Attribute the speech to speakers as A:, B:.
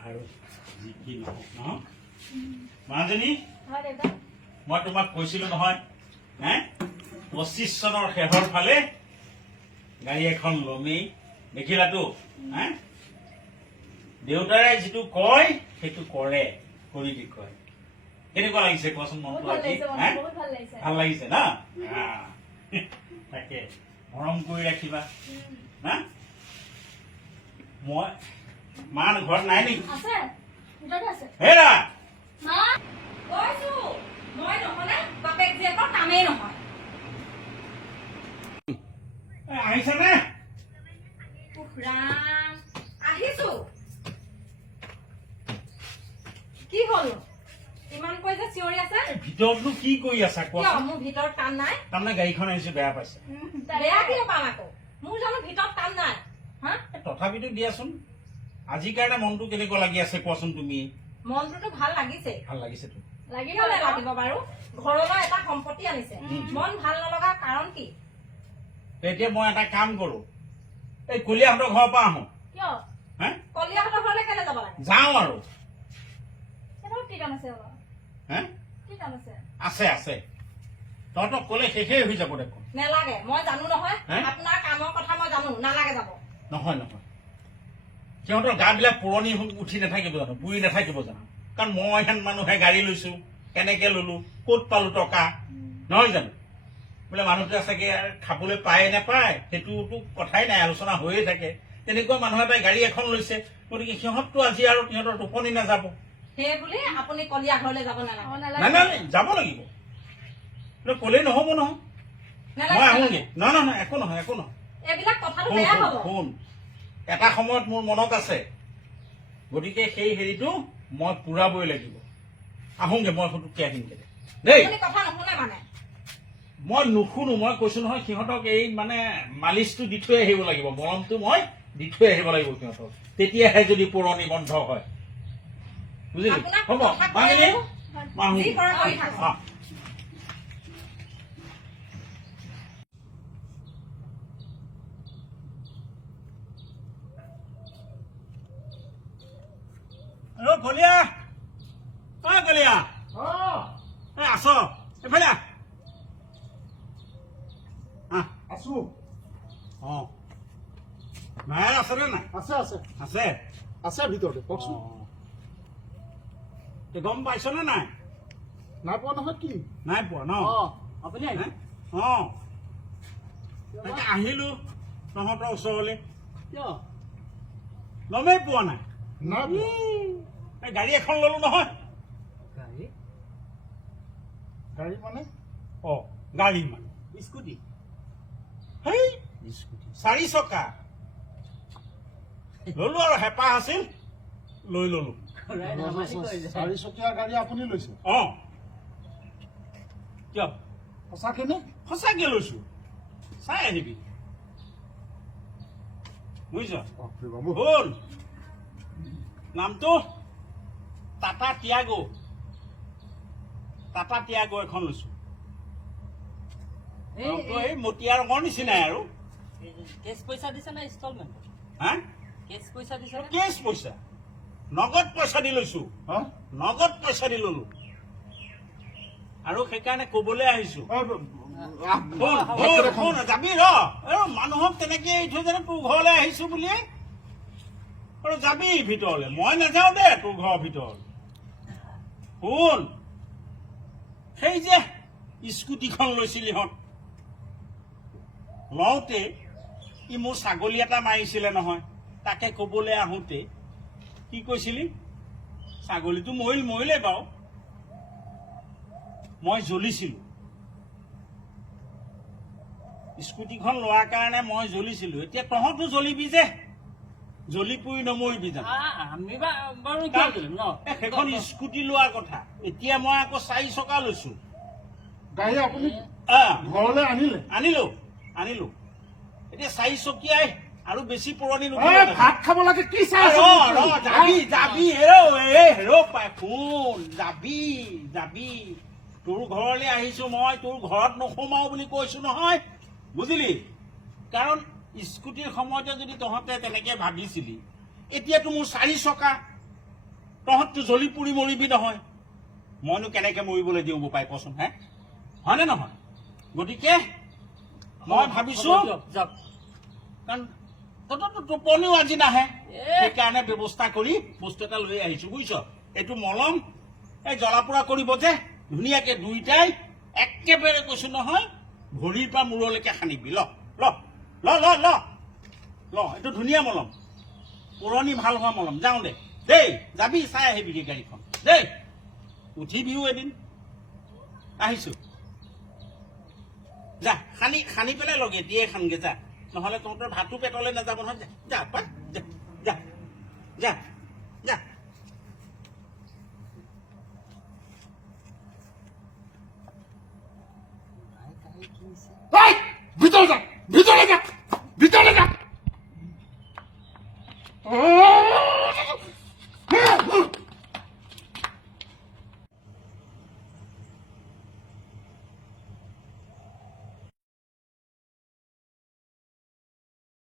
A: আৰু যি কি নহওক ন মাজনী মই তোমাক কৈছিলো নহয় 25 চনৰ শেষৰ ফালে গাড়ী এখন লমেই দেখিলাতো দেউতাৰে যিটো কয় সেইটো কৰে কৰি দেখুৱায় কেনেকুৱা লাগিছে কোৱাচোন মনটো আজি ভাল লাগিছে না তাকে মৰম কৰি ৰাখিবা না মই মান ঘৰত নাই নেকি হেৰা আহিছা নে
B: কি হল ইমান কৈ যে চিঞৰি আছে
A: ভিতৰতনো কি কৰি আছা কোৱা
B: মোৰ ভিতৰত কাম নাই
A: তাৰমানে গাড়ীখন আহিছে বেয়া পাইছে
B: বেয়া কিয় পাম আকৌ মোৰ জানো ভিতৰত কাম নাই
A: তথাপিতো দিয়াচোন আজি কাৰণে মনটো কেনেকুৱা লাগি আছে কোৱাচোন তুমি
B: মনটোতো ভাল লাগিছে লাগিব বাৰু ঘৰলৈ এটা সম্পত্তি আনিছে মন ভাল নলগা কাৰণ কি
A: এতিয়া মই এটা কাম কৰো এই কলিয়াহঁতৰ ঘৰৰ পৰা আহো
B: কিয় কলিয়াহঁতৰ ঘৰলৈ কেলে যাব লাগে
A: যাওঁ আৰু
B: কি কাম আছে কি কাম আছে
A: আছে আছে তহঁতক কলে শেষেই হৈ যাব দেখোন
B: নেলাগে মই জানো নহয় আপোনাৰ কামৰ কথা মই জানো নালাগে যাব
A: নহয় নহয় সিহঁতৰ গা বিলাক পুৰণি উঠি নাথাকিব জানো পুৰি নাথাকিব জানো কাৰণ মই হেন মানুহে গাড়ী লৈছো কেনেকে ললো ক'ত পালো টকা নহয় জানো বোলে মানুহটোৱে চাগে খাবলৈ পায় নাপায় সেইটোতো কথাই নাই আলোচনা হৈয়ে থাকে তেনেকুৱা মানুহ এটাই গাড়ী এখন লৈছে গতিকে সিহঁতটো আজি আৰু সিহঁতৰ টোপনি নাযাব
B: সেই বুলি আপুনি কলিয়া ঘৰলৈ যাব নালাগে
A: নাই যাব লাগিব কলেই নহব নহয় মই আহোগে নহয় একো নহয়
B: এইবিলাক কথাটো বেয়া হ'ব
A: শুন এটা সময়ত মোৰ মনত আছে গতিকে সেই হেৰিটো মই পুৰাবই লাগিব আহোগে মই ফটোকে আহিমগে দেই
B: কথা নুশুনে মানে
A: মই নুশুনো মই কৈছো নহয় সিহঁতক এই মানে মালিচটো দি থৈ আহিব লাগিব মৰমটো মই দি থৈ আহিব লাগিব সিহঁতক তেতিয়াহে যদি পুৰণি বন্ধ হয় বুজিলি হ'ব কলিয়া কলিয়া আছ এফালে
C: আছো
A: মায়ে আছে নে নাই
C: আছে আছে
A: আছে
C: আছে ভিতৰতে কওকচোন
A: গম পাইছ নে নাই
C: নাই পোৱা নহয় কি
A: নাই পোৱা ন
C: আপুনি
A: তাকে আহিলো তহঁতৰ ওচৰলৈ
C: কিয়
A: গমেই পোৱা নাই
C: নাই
A: গাড়ী এখন ললো নহয়
C: গাড়ী মানে
A: গাড়ী মানে
C: স্কুটি
A: হেই স্কুটি 4 চকা ললো আৰু হেঁপাহ আছিল লৈ ললো
C: 4 চকীয়া গাড়ী আপুনি লৈছে
A: কিয়
C: সঁচাকে নে
A: সঁচাকে লৈছো চাই আহিবি বুজিছ হ'ল নামটো টাটা টিয়াগো এখন লৈছো এই মটীয়া ৰঙৰ নিচিনাই আৰু
B: কেছ পইচা দিছে না ইনষ্টলমেণ্ট কেছ পইচা দিছে
A: কেছ পইচা নগদ পইচা দি লৈছো নগদ পইচা দি ললো আৰু সেইকাৰণে কবলৈ আহিছো যাবি মানুহক তেনেকে এৰি থৈ জানো তোৰ ঘৰলৈ আহিছো বুলি আৰু যাবি ভিতৰলৈ মই নাযাওঁ দে তোৰ ঘৰৰ ভিতৰলৈ শুন সেই যে স্কুটিখন লৈছিল ইহঁত লওঁতে ই মোৰ ছাগলী এটা মাৰিছিলে নহয় তাকে কবলৈ আহোঁতে কি কৈছিলি ছাগলীটো মৰিলে বাৰু মই জ্বলিছিলো স্কুটিখন লোৱাৰ কাৰণে মই জ্বলিছিলো এতিয়া তহঁতো জ্বলিবি যে জ্বলি পুৰি নমৰিবি জানো সেইখন স্কুটি লোৱাৰ কথা এতিয়া মই আকৌ 4 চকা লৈছো
C: গাড়ী আপুনি ঘৰলৈ আনিলো এতিয়া 4 চকীয়াই আৰু বেছি পুৰণি ভাত খাব লাগে কি
A: যাবি তোৰ ঘৰলৈ আহিছো মই তোৰ ঘৰত নোসোমাও বুলি কৈছো নহয় বুজিলি কাৰণ স্কুটিৰ সময়তে যদি তহঁতে তেনেকে ভাবিছিলি এতিয়াতো মোৰ 4 চকা তহঁততো জ্বলি পুৰি মৰিবি নহয় মইনো কেনেকে মৰিবলৈ দিওঁ বোপাই কচোন হে হয়নে নহয় গতিকে মই ভাবিছো কাৰণ তহঁততো টোপনিও আজি নাহে সেইকাৰণে ব্যৱস্থা কৰি বস্তু এটা লৈ আহিছো বুজিছ এইটো মলম এই জ্বলা পোৰা কৰিব যে ধুনীয়াকে দুইটাই একেবাৰে কৈছো নহয় ভৰিৰ পৰা মূৰলৈকে সানিবি ল ল ল ল ল ল এইটো ধুনীয়া মলম পুৰণি ভাল হোৱা মলম যাওঁ দে দেই যাবি চাই আহিবিগে গাড়ীখন দেই উঠিবিও এদিন আহিছো যা সানি পেলাই লগে দিয়ে খানগে যা নহলে তহঁতৰ ভাতো পেটলৈ নাযাব নহয় যা পাই